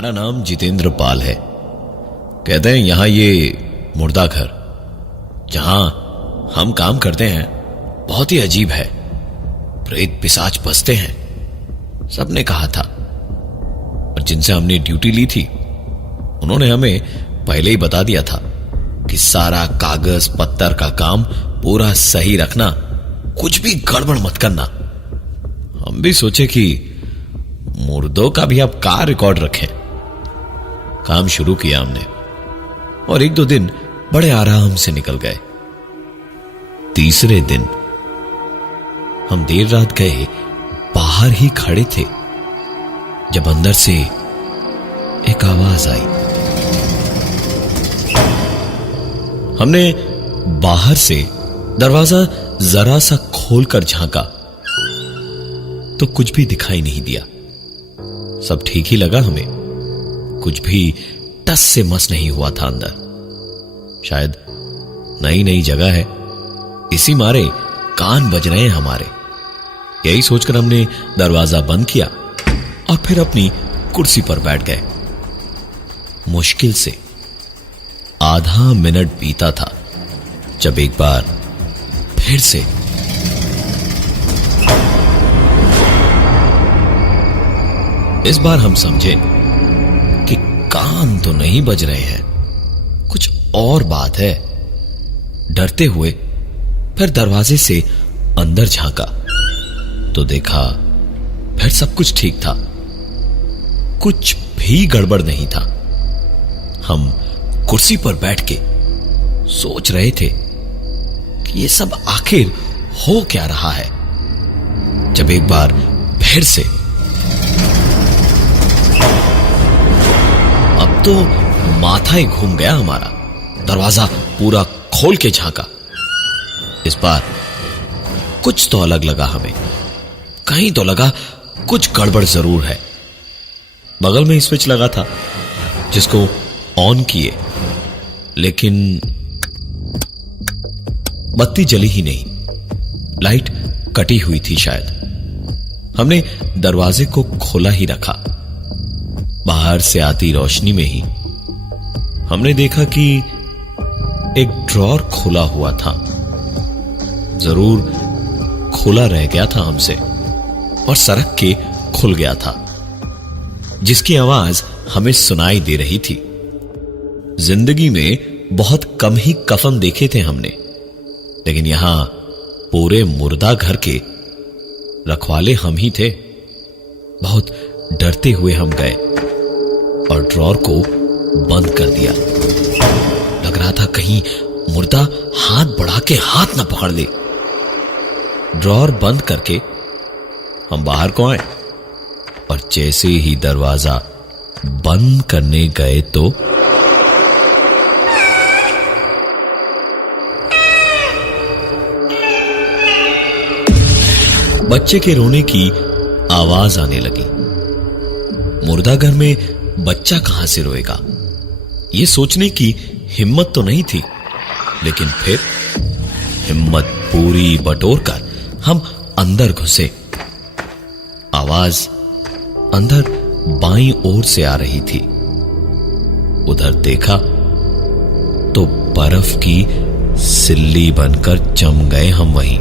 हमारा नाम जितेंद्र पाल है। कहते हैं यहां ये मुर्दा घर जहां हम काम करते हैं बहुत ही अजीब है, प्रेत पिशाच बसते हैं, सबने कहा था। और जिनसे हमने ड्यूटी ली थी उन्होंने हमें पहले ही बता दिया था कि सारा कागज पत्तर का काम पूरा सही रखना, कुछ भी गड़बड़ मत करना। हम भी सोचे कि मुर्दों का भी अब का रिकॉर्ड रखें। काम शुरू किया हमने और 1-2 दिन बड़े आराम से निकल गए। तीसरे दिन हम देर रात गए, बाहर ही खड़े थे जब अंदर से एक आवाज आई। हमने बाहर से दरवाजा जरा सा खोलकर झांका तो कुछ भी दिखाई नहीं दिया। सब ठीक ही लगा हमें, कुछ भी टस से मस नहीं हुआ था अंदर। शायद नई नई जगह है, इसी मारे कान बज रहे हैं हमारे। यही सोचकर हमने दरवाजा बंद किया और फिर अपनी कुर्सी पर बैठ गए। मुश्किल से आधा मिनट बीता था जब एक बार फिर से इस बार हम समझे कि कान तो नहीं बज रहे हैं, कुछ और बात है। डरते हुए फिर दरवाजे से अंदर झांका तो देखा फिर सब कुछ ठीक था, कुछ भी गड़बड़ नहीं था। हम कुर्सी पर बैठ के सोच रहे थे कि ये सब आखिर हो क्या रहा है, जब एक बार फिर से अब तो माथा ही घूम गया हमारा। दरवाजा पूरा खोल के झांका। इस बार कुछ तो अलग लगा हमें, कहीं तो लगा कुछ गड़बड़ जरूर है। बगल में ही स्विच लगा था जिसको ऑन किए, लेकिन बत्ती जली ही नहीं, लाइट कटी हुई थी शायद। हमने दरवाजे को खोला ही रखा। बाहर से आती रोशनी में ही हमने देखा कि एक ड्रॉर खुला हुआ था, जरूर खुला रह गया था हमसे और सरक के खुल गया था, जिसकी आवाज हमें सुनाई दे रही थी। जिंदगी में बहुत कम ही कफन देखे थे हमने, लेकिन यहां पूरे मुर्दा घर के रखवाले हम ही थे। बहुत डरते हुए हम गए और ड्रॉर को बंद कर दिया। लग रहा था कहीं मुर्दा हाथ बढ़ा के हाथ न पकड़ ले। ड्रॉर बंद करके हम बाहर को आए और जैसे ही दरवाजा बंद करने गए तो बच्चे के रोने की आवाज आने लगी। मुर्दा घर में बच्चा कहां से रोएगा, यह सोचने की हिम्मत तो नहीं थी, लेकिन फिर हिम्मत पूरी बटोरकर हम अंदर घुसे। आवाज अंदर बाईं ओर से आ रही थी। उधर देखा तो बर्फ की सिल्ली बनकर जम गए हम वहीं।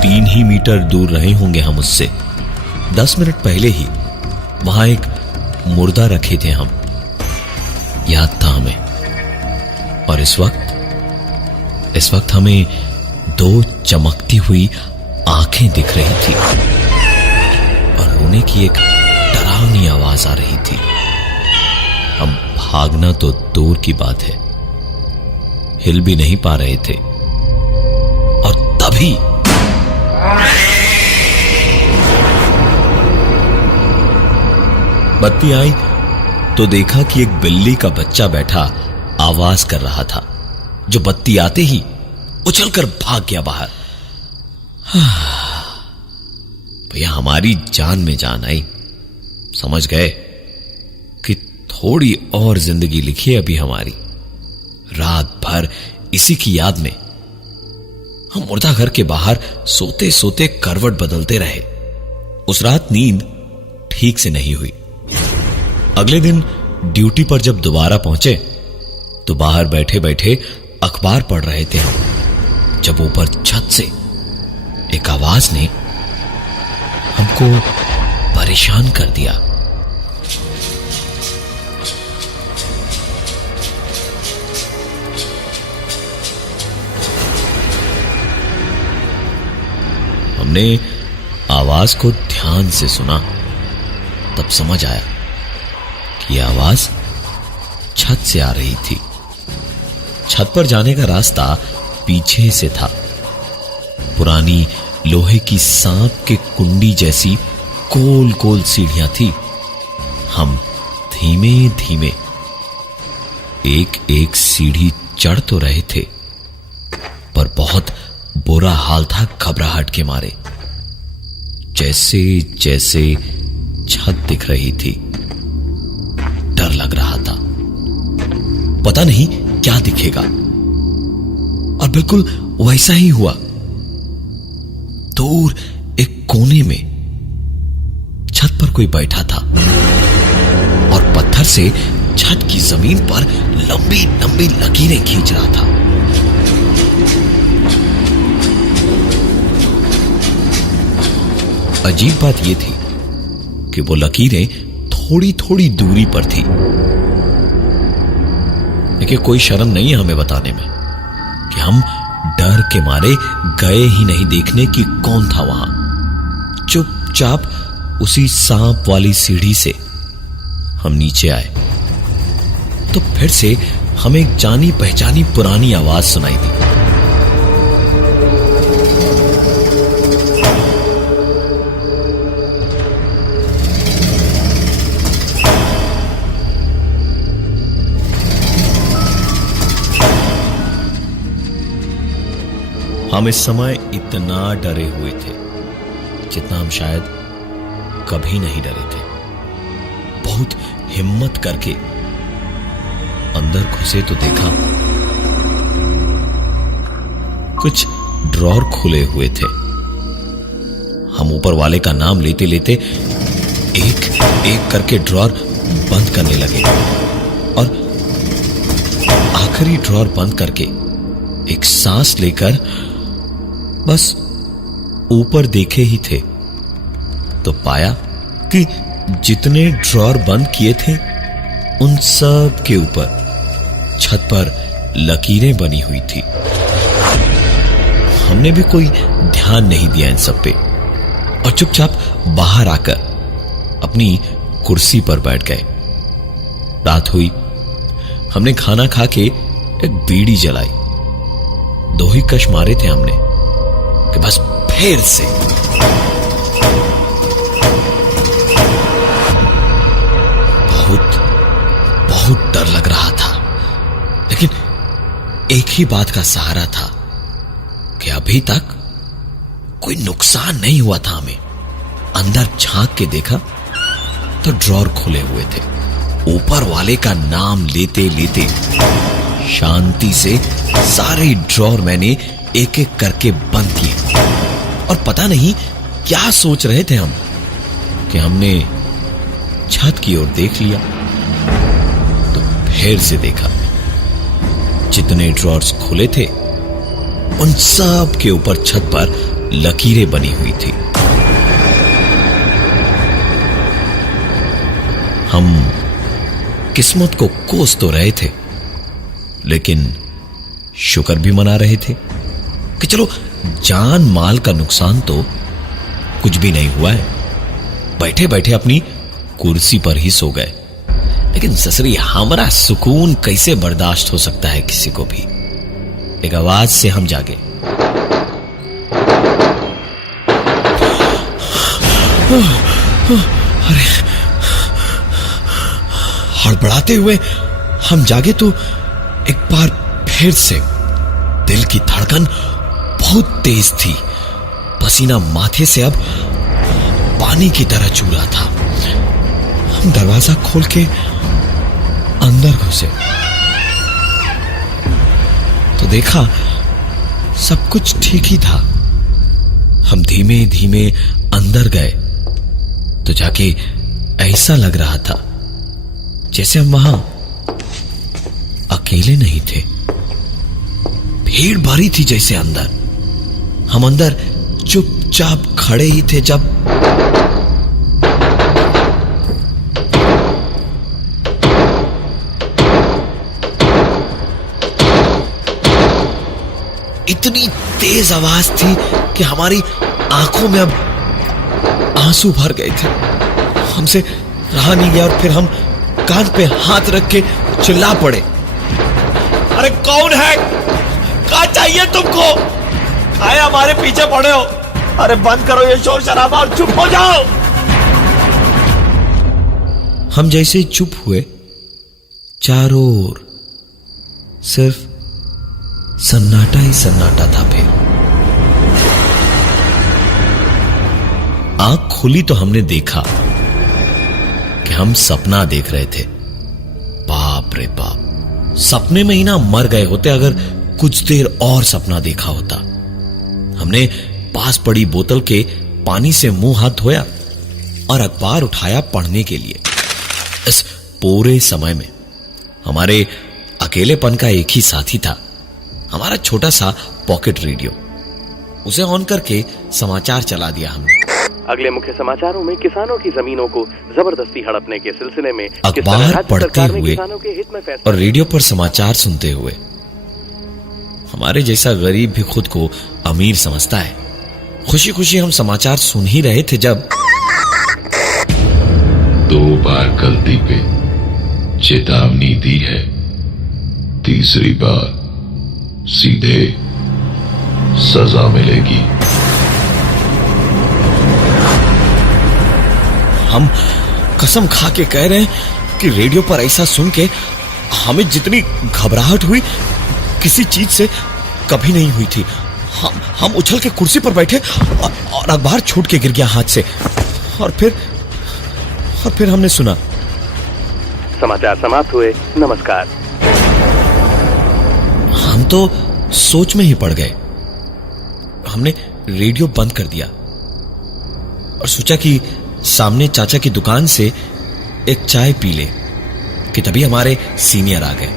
3 ही मीटर दूर रहे होंगे हम उससे। 10 मिनट पहले ही वहां एक मुर्दा रखे थे हम, याद था हमें। और इस वक्त हमें 2 चमकती हुई आंखें दिख रही थी और रोने की एक डरावनी आवाज आ रही थी। हम भागना तो दूर की बात है, हिल भी नहीं पा रहे थे। और तभी बत्ती आई तो देखा कि एक बिल्ली का बच्चा बैठा आवाज कर रहा था, जो बत्ती आते ही उछलकर भाग गया बाहर। भैया हमारी जान में जान आई। समझ गए कि थोड़ी और जिंदगी लिखी है अभी हमारी। रात भर इसी की याद में हम मुर्दा घर के बाहर सोते सोते करवट बदलते रहे। उस रात नींद ठीक से नहीं हुई। अगले दिन ड्यूटी पर जब दोबारा पहुंचे तो बाहर बैठे बैठे अखबार पढ़ रहे थे हम, जब ऊपर छत से एक आवाज ने हमको परेशान कर दिया। हमने आवाज को ध्यान से सुना, तब समझ आया कि यह आवाज छत से आ रही थी। छत पर जाने का रास्ता पीछे से था। पुरानी लोहे की सांप के कुंडी जैसी गोल गोल सीढ़ियां थी। हम धीमे धीमे एक एक सीढ़ी चढ़ तो रहे थे, पर बहुत बुरा हाल था घबराहट के मारे। जैसे जैसे छत दिख रही थी, डर लग रहा था। पता नहीं क्या दिखेगा, और बिल्कुल वैसा ही हुआ। दूर एक कोने में छत पर कोई बैठा था और पत्थर से छत की जमीन पर लंबी लंबी लकीरें खींच रहा था। अजीब बात यह थी कि वो लकीरें थोड़ी थोड़ी दूरी पर थी। देखिए, कोई शर्म नहीं है हमें बताने में कि हम डर के मारे गए ही नहीं देखने की कौन था वहां। चुपचाप उसी सांप वाली सीढ़ी से हम नीचे आए तो फिर से हमें एक जानी पहचानी पुरानी आवाज सुनाई दी। हम इस समय इतना डरे हुए थे जितना हम शायद कभी नहीं डरे थे। बहुत हिम्मत करके अंदर घुसे तो देखा कुछ ड्रॉर खुले हुए थे। हम ऊपर वाले का नाम लेते लेते एक एक करके ड्रॉर बंद करने लगे और आखिरी ड्रॉर बंद करके एक सांस लेकर बस ऊपर देखे ही थे तो पाया कि जितने ड्रॉर बंद किए थे उन सब के ऊपर छत पर लकीरें बनी हुई थी। हमने भी कोई ध्यान नहीं दिया इन सब पे और चुपचाप बाहर आकर अपनी कुर्सी पर बैठ गए। रात हुई, हमने खाना खा के एक बीड़ी जलाई। 2 ही कश मारे थे हमने कि बस फिर से बहुत बहुत डर लग रहा था, लेकिन एक ही बात का सहारा था कि अभी तक कोई नुकसान नहीं हुआ था हमें। अंदर झांक के देखा तो ड्रॉर खुले हुए थे। ऊपर वाले का नाम लेते लेते शांति से सारे ड्रॉर मैंने एक एक करके बंद किए और पता नहीं क्या सोच रहे थे हम कि हमने छत की ओर देख लिया तो फिर से देखा जितने ड्रॉर्स खुले थे उन सब के ऊपर छत पर लकीरें बनी हुई थी। हम किस्मत को कोस तो रहे थे, लेकिन शुक्र भी मना रहे थे कि चलो जान माल का नुकसान तो कुछ भी नहीं हुआ है। बैठे बैठे अपनी कुर्सी पर ही सो गए। लेकिन ससुरी, हमारा सुकून कैसे बर्दाश्त हो सकता है किसी को भी। एक आवाज से हम जागे। अरे, हड़बड़ाते हुए हम जागे तो एक बार फिर से दिल की धड़कन बहुत तेज थी। पसीना माथे से अब पानी की तरह चू रहा था। हम दरवाजा खोल के अंदर घुसे तो देखा सब कुछ ठीक ही था। हम धीमे धीमे अंदर गए तो जाके ऐसा लग रहा था जैसे हम वहां अकेले नहीं थे। भीड़ भरी थी जैसे अंदर। हम अंदर चुपचाप खड़े ही थे जब इतनी तेज आवाज थी कि हमारी आंखों में अब आंसू भर गए थे। हमसे रहा नहीं गया और फिर हम कान पे हाथ रख के चिल्ला पड़े, अरे कौन है? क्या चाहिए तुमको? आए हमारे पीछे पड़े हो? अरे बंद करो ये शोर शराबा और चुप हो जाओ। हम जैसे चुप हुए, चारों ओर सिर्फ सन्नाटा ही सन्नाटा था। फिर आंख खुली तो हमने देखा कि हम सपना देख रहे थे। बाप रे बाप, सपने में ही ना मर गए होते अगर कुछ देर और सपना देखा होता। हमने पास पड़ी बोतल के पानी से मुंह हाथ धोया और अखबार उठाया पढ़ने के लिए। इस पूरे समय में हमारे अकेलेपन का एक ही साथी था, हमारा छोटा सा पॉकेट रेडियो। उसे ऑन करके समाचार चला दिया हमने। अगले मुख्य समाचारों में किसानों की जमीनों को जबरदस्ती हड़पने के सिलसिले में अखबार पढ़ते हुए और रेडियो पर समाचार सुनते हुए हमारे जैसा गरीब भी खुद को अमीर समझता है। खुशी खुशी हम समाचार सुन ही रहे थे जब 2 बार गलती पे चेतावनी दी है, तीसरी बार सीधे सजा मिलेगी। हम कसम खा के कह रहे हैं कि रेडियो पर ऐसा सुन के हमें जितनी घबराहट हुई किसी चीज से कभी नहीं हुई थी। हम उछल के कुर्सी पर बैठे और अखबार छूट के गिर गया हाथ से। और फिर हमने सुना, समाचार समाप्त हुए, नमस्कार। हम तो सोच में ही पड़ गए। हमने रेडियो बंद कर दिया और सोचा कि सामने चाचा की दुकान से एक चाय पी ले कि तभी हमारे सीनियर आ गए।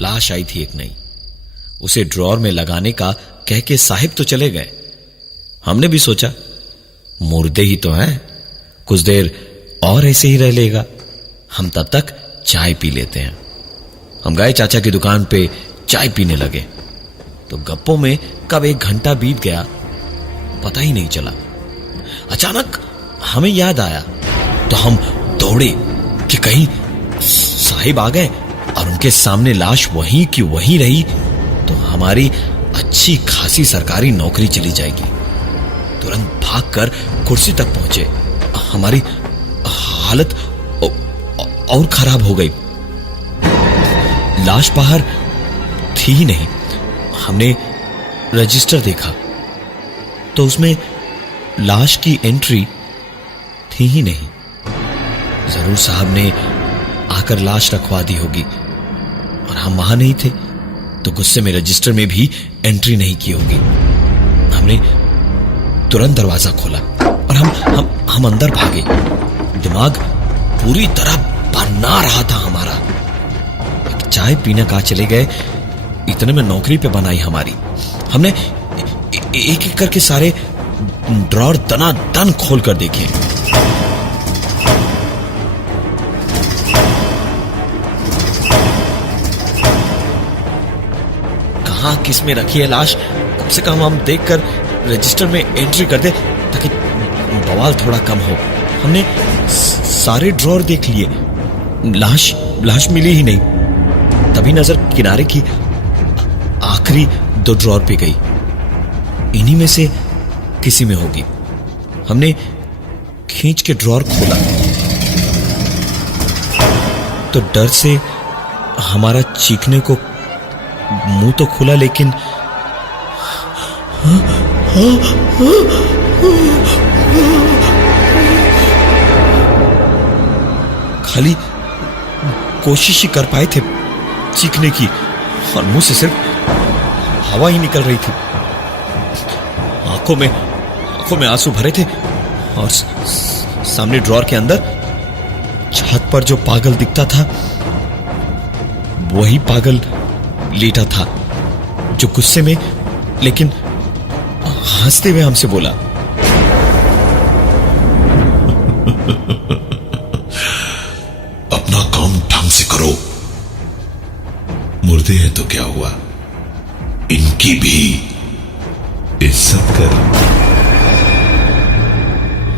लाश आई थी एक नई, उसे ड्रॉर में लगाने का कह के साहिब तो चले गए। हमने भी सोचा मुर्दे ही तो हैं, कुछ देर और ऐसे ही रह लेगा, हम तब तक चाय पी लेते हैं। हम गए चाचा की दुकान पे चाय पीने लगे तो गप्पों में कब 1 घंटा बीत गया पता ही नहीं चला। अचानक हमें याद आया तो हम दौड़े कि कहीं साहिब आ गए और उनके सामने लाश वहीं की वहीं रही तो हमारी अच्छी खासी सरकारी नौकरी चली जाएगी। तुरंत भागकर कुर्सी तक पहुंचे। हमारी हालत और खराब हो गई। लाश बाहर थी ही नहीं। हमने रजिस्टर देखा तो उसमें लाश की एंट्री थी ही नहीं। जरूर साहब ने आकर लाश रखवा दी होगी और हम वहां नहीं थे तो गुस्से में रजिस्टर में भी एंट्री नहीं की होगी। हमने तुरंत दरवाजा खोला और हम अंदर भागे। दिमाग पूरी तरह बना रहा था हमारा। एक चाय पीने कहा चले गए, इतने में नौकरी पे बनाई हमारी। हमने एक एक करके सारे ड्रॉर दनादन खोल कर देखे। कहां किस में रखी है लाश, कम से कम हम देखकर रजिस्टर में एंट्री कर दे ताकि बवाल थोड़ा कम हो। हमने सारे ड्रॉर देख लिए, लाश मिली ही नहीं। तभी नजर किनारे की आखिरी 2 ड्रॉर पे गई, इन्हीं में से किसी में होगी। हमने खींच के ड्रॉर खोला तो डर से हमारा चीखने को मुंह तो खुला लेकिन खाली कोशिश ही कर पाए थे चीखने की और मुंह से सिर्फ हवा ही निकल रही थी। आंखों में आंसू भरे थे और सामने ड्रॉर के अंदर छत पर जो पागल दिखता था वही पागल लेटा था, जो गुस्से में लेकिन हंसते हुए हमसे बोला, अपना काम ढंग से करो। मुर्दे हैं तो क्या हुआ, इनकी भी इज्जत करो।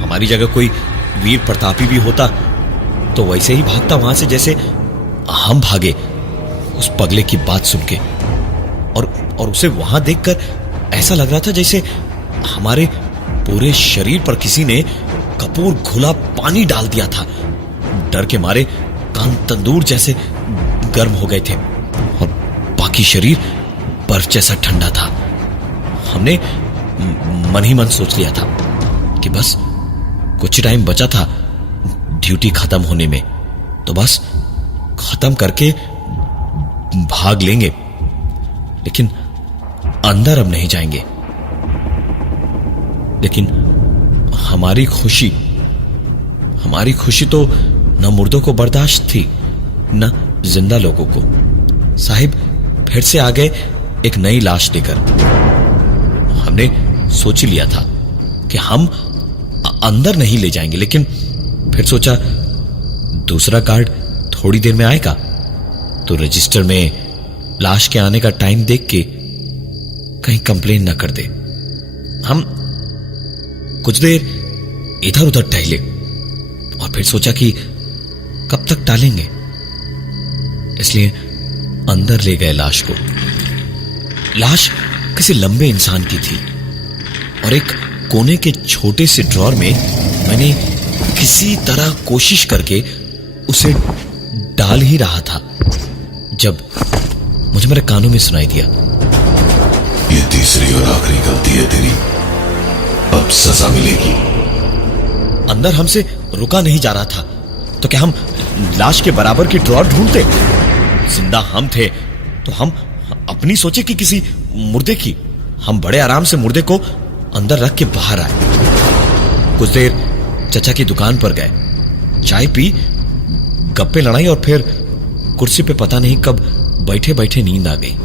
हमारी जगह कोई वीर प्रतापी भी होता तो वैसे ही भागता वहां से जैसे हम भागे उस पगले की बात सुन के। और उसे वहां देखकर ऐसा लग रहा था जैसे हमारे पूरे शरीर पर किसी ने कपूर घुला पानी डाल दिया था। डर के मारे कान तंदूर जैसे गर्म हो गए थे और बाकी शरीर बर्फ जैसा ठंडा था। हमने मन ही मन सोच लिया था कि बस कुछ टाइम बचा था ड्यूटी खत्म होने में, तो बस खत्म करके भाग लेंगे, लेकिन अंदर अब नहीं जाएंगे। लेकिन हमारी खुशी तो न मुर्दों को बर्दाश्त थी न जिंदा लोगों को। साहिब फिर से आ गए एक नई लाश लेकर। हमने सोच लिया था कि हम अंदर नहीं ले जाएंगे, लेकिन फिर सोचा दूसरा गार्ड थोड़ी देर में आएगा तो रजिस्टर में लाश के आने का टाइम देख के कहीं कंप्लेन न कर दे। हम कुछ देर इधर उधर टहले और फिर सोचा कि कब तक टालेंगे, इसलिए अंदर ले गए लाश को। लाश किसी लंबे इंसान की थी और एक कोने के छोटे से ड्रॉर में मैंने किसी तरह कोशिश करके उसे डाल ही रहा था जब मुझे मेरे कानों में सुनाई दिया, ये तीसरी और आखिरी गलती है तेरी, अब सजा मिलेगी। अंदर हमसे रुका नहीं जा रहा था तो क्या हम लाश के बराबर की ड्रॉर ढूंढते? जिंदा हम थे तो हम अपनी सोचे कि किसी मुर्दे की। हम बड़े आराम से मुर्दे को अंदर रख के बाहर आए। कुछ देर चचा की दुकान पर गए, चाय पी, गप्पे लड़ाई और फिर कुर्सी पे पता नहीं कब बैठे बैठे नींद आ गई।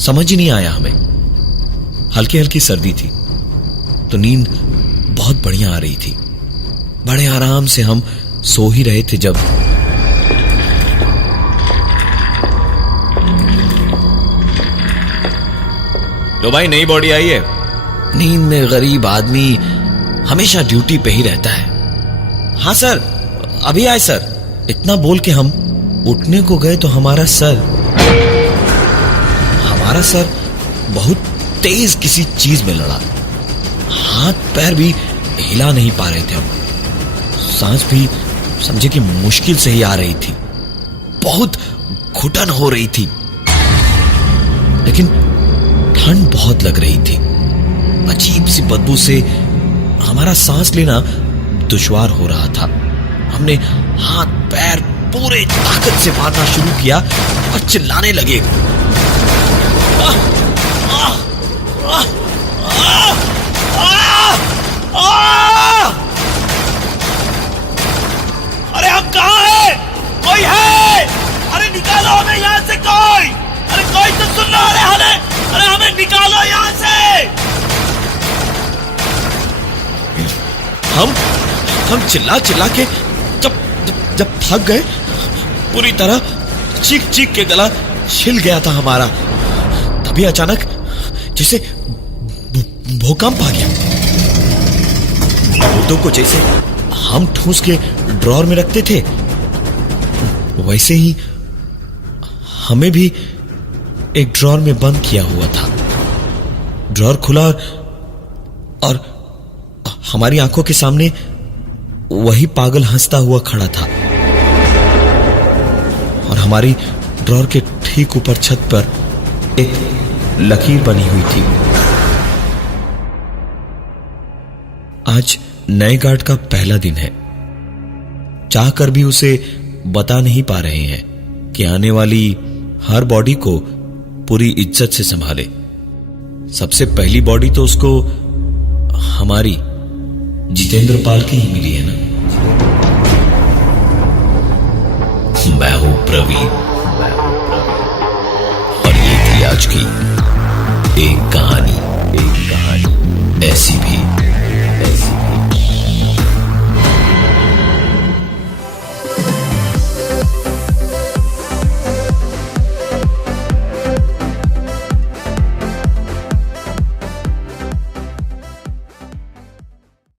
समझ ही नहीं आया हमें। हल्की हल्की सर्दी थी तो नींद बहुत बढ़िया आ रही थी। बड़े आराम से हम सो ही रहे थे जब लो भाई नई बॉडी आई है। नींद में गरीब आदमी हमेशा ड्यूटी पे ही रहता है। हाँ सर, अभी आए सर। इतना बोल के हम उठने को गए तो हमारा सर बहुत तेज किसी चीज में लड़ा। हाथ पैर भी हिला नहीं पा रहे थे हम। सांस भी समझे कि मुश्किल से ही आ रही थी। बहुत घुटन हो रही थी, लेकिन ठंड बहुत लग रही थी। अजीब सी बदबू से हमारा सांस लेना दुश्वार हो रहा था। हमने हाथ पैर पूरे ताकत से मारना शुरू किया और चिल्लाने लगे, अरे हम कहाँ हैं? कोई है? अरे निकालो हमें यहाँ से कोई! अरे कोई तो सुन रहा है हमें! अरे हमें निकालो यहाँ से! हम चिल्ला चिल्ला के जब थक गए, पूरी तरह चीख चीख के गला छिल गया था हमारा। तभी अचानक जैसे भूकंप आ गया। मुर्दों को जैसे हम ठूस के ड्रॉर में रखते थे वैसे ही हमें भी एक ड्रॉर में बंद किया हुआ था। ड्रॉर खुला और हमारी आंखों के सामने वही पागल हंसता हुआ खड़ा था और हमारी ड्रॉर के ठीक ऊपर छत पर एक लकीर बनी हुई थी। आज नए गार्ड का पहला दिन है। चाहकर भी उसे बता नहीं पा रहे हैं कि आने वाली हर बॉडी को पूरी इज्जत से संभाले। सबसे पहली बॉडी तो उसको हमारी जितेंद्र पाल की ही मिली है ना? मैं हूं प्रवीण और ये थी आज की